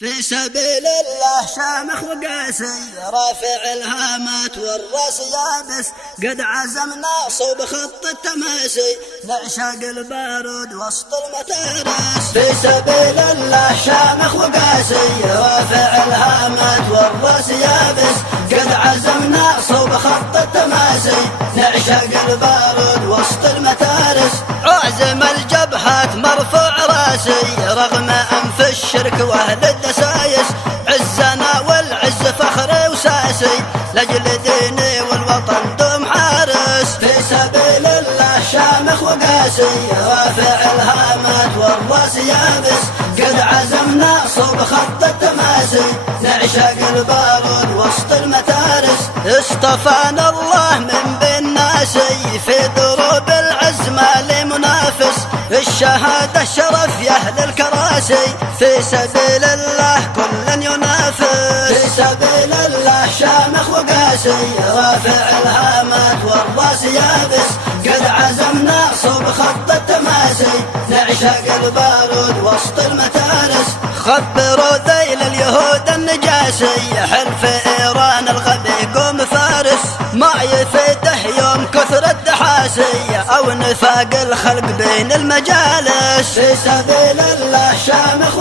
في سبيل الله شامخ وقاسي رافع الهامات والراس يابس قد عزمنا صوب خط التماسي نعشق البارود وسط المتارس. في سبيل الله شامخ وقاسي رافع الهامات والراس يابس قد عزمنا صوب خط التماسي نعشق البارود وسط المتارس. عازم الجبهات مرفوع راسي رغم أنف الشرك واهل الدسايس عزنا والعز فخري وساسي لاجل ديني والوطن دوم حارس. في سبيل الله شامخ وقاسي رافع الهامات والراس يابس قد عزمنا صوب خط التماسي نعشق البارود وسط المتارس. اصطفانا الله من بين ناسي في دروب العز ما لي منافس الشهادة شرف يا أهل الكراسي في سبيل الله كل ينافس. في سبيل الله شامخ وقاسي رافع الهامات والراس يابس قد عزمنا صوب خط التماسي نعشق البارود وسط المتارس. خبروا ذيل اليهود النجاسي حلف إيران الغبي يقوم فارس ما يفيده يوم كثر الدحاسي أو نفاق الخلق بين المجالس. في سبيل الله شامخ